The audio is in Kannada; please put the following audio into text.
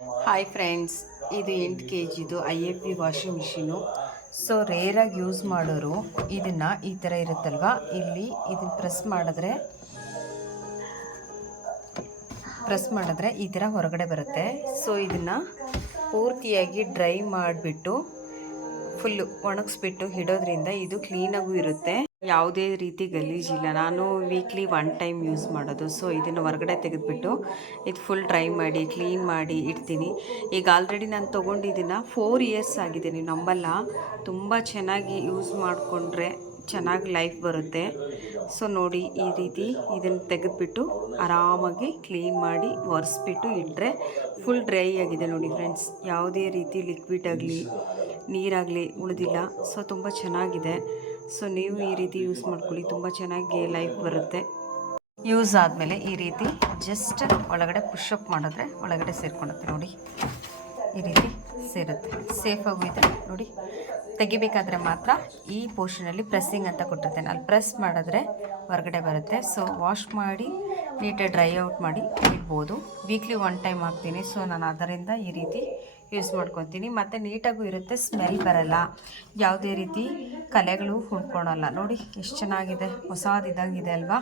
ಹಾಯ್ ಫ್ರೆಂಡ್ಸ್, ಇದು 8 kgದು IFB ವಾಷಿಂಗ್ ಮಿಷಿನು. ಸೊ ರೇರಾಗಿ ಯೂಸ್ ಮಾಡೋರು ಇದನ್ನು ಈ ಥರ ಇರುತ್ತಲ್ವ, ಇಲ್ಲಿ ಇದನ್ನು ಪ್ರೆಸ್ ಮಾಡಿದ್ರೆ ಈ ಥರ ಹೊರಗಡೆ ಬರುತ್ತೆ. ಸೊ ಇದನ್ನು ಪೂರ್ತಿಯಾಗಿ ಡ್ರೈ ಮಾಡಿಬಿಟ್ಟು ಫುಲ್ಲು ಒಣಗಿಸ್ಬಿಟ್ಟು ಇಡೋದ್ರಿಂದ ಇದು ಕ್ಲೀನಾಗೂ ಇರುತ್ತೆ. ಯಾವುದೇ ರೀತಿ ಗಲೀಜಿಲ್ಲ. ನಾನು ವೀಕ್ಲಿ 1 ಟೈಮ್ ಯೂಸ್ ಮಾಡೋದು. ಸೊ ಇದನ್ನು ಹೊರಗಡೆ ತೆಗೆದುಬಿಟ್ಟು ಇದು ಫುಲ್ ಡ್ರೈ ಮಾಡಿ ಕ್ಲೀನ್ ಮಾಡಿ ಇಡ್ತೀನಿ. ಈಗ ಆಲ್ರೆಡಿ ನಾನು ತೊಗೊಂಡಿದ್ದೀನಿ 4 ಇಯರ್ಸ್ ಆಗಿದೆ. ನೀವು ನಂಬಲ್ಲ, ತುಂಬ ಚೆನ್ನಾಗಿ ಯೂಸ್ ಮಾಡಿಕೊಂಡ್ರೆ ಚೆನ್ನಾಗಿ ಲೈಫ್ ಬರುತ್ತೆ. ಸೊ ನೋಡಿ, ಈ ರೀತಿ ಇದನ್ನು ತೆಗೆದುಬಿಟ್ಟು ಆರಾಮಾಗಿ ಕ್ಲೀನ್ ಮಾಡಿ ಒರೆಸ್ಬಿಟ್ಟು ಇಟ್ಟರೆ ಫುಲ್ ಡ್ರೈ ಆಗಿದೆ ನೋಡಿ ಫ್ರೆಂಡ್ಸ್. ಯಾವುದೇ ರೀತಿ ಲಿಕ್ವಿಡ್ ಆಗಲಿ ನೀರಾಗಲಿ ಉಳಿದಿಲ್ಲ. ಸೊ ತುಂಬ ಚೆನ್ನಾಗಿದೆ. ಸೊ ನೀವು ಈ ರೀತಿ ಯೂಸ್ ಮಾಡ್ಕೊಳ್ಳಿ, ತುಂಬ ಚೆನ್ನಾಗಿ ಲೈಫ್ ಬರುತ್ತೆ. ಯೂಸ್ ಆದಮೇಲೆ ಈ ರೀತಿ ಜಸ್ಟ್ ಒಳಗಡೆ ಪುಷಪ್ ಮಾಡಿದ್ರೆ ಒಳಗಡೆ ಸೇರ್ಕೊಳುತ್ತೆ ನೋಡಿ. ಈ ರೀತಿ ಸೇರುತ್ತೆ, ಸೇಫಾಗೂ ಇದೆ ನೋಡಿ. ತೆಗಿಬೇಕಾದ್ರೆ ಮಾತ್ರ ಈ ಪೋರ್ಷನಲ್ಲಿ ಪ್ರೆಸ್ಸಿಂಗ್ ಅಂತ ಕೊಟ್ಟಿರ್ತೇನೆ, ಅಲ್ಲಿ ಪ್ರೆಸ್ ಮಾಡಿದ್ರೆ ಹೊರಗಡೆ ಬರುತ್ತೆ. ಸೊ ವಾಶ್ ಮಾಡಿ ನೀಟಾಗಿ ಡ್ರೈ ಔಟ್ ಮಾಡಿ ಇಡ್ಬೋದು. ವೀಕ್ಲಿ 1 ಟೈಮ್ ಹಾಕ್ತೀನಿ. ಸೊ ನಾನು ಅದರಿಂದ ಈ ರೀತಿ ಯೂಸ್ ಮಾಡ್ಕೊತೀನಿ. ಮತ್ತು ನೀಟಾಗೂ ಇರುತ್ತೆ, ಸ್ಮೆಲ್ ಬರಲ್ಲ, ಯಾವುದೇ ರೀತಿ ಕಲೆಗಳು ಹುಡ್ಕೊಳಲ್ಲ. ನೋಡಿ ಎಷ್ಟು ಚೆನ್ನಾಗಿದೆ, ಹೊಸದಿದ್ದಂಗಿದೆ ಅಲ್ವಾ.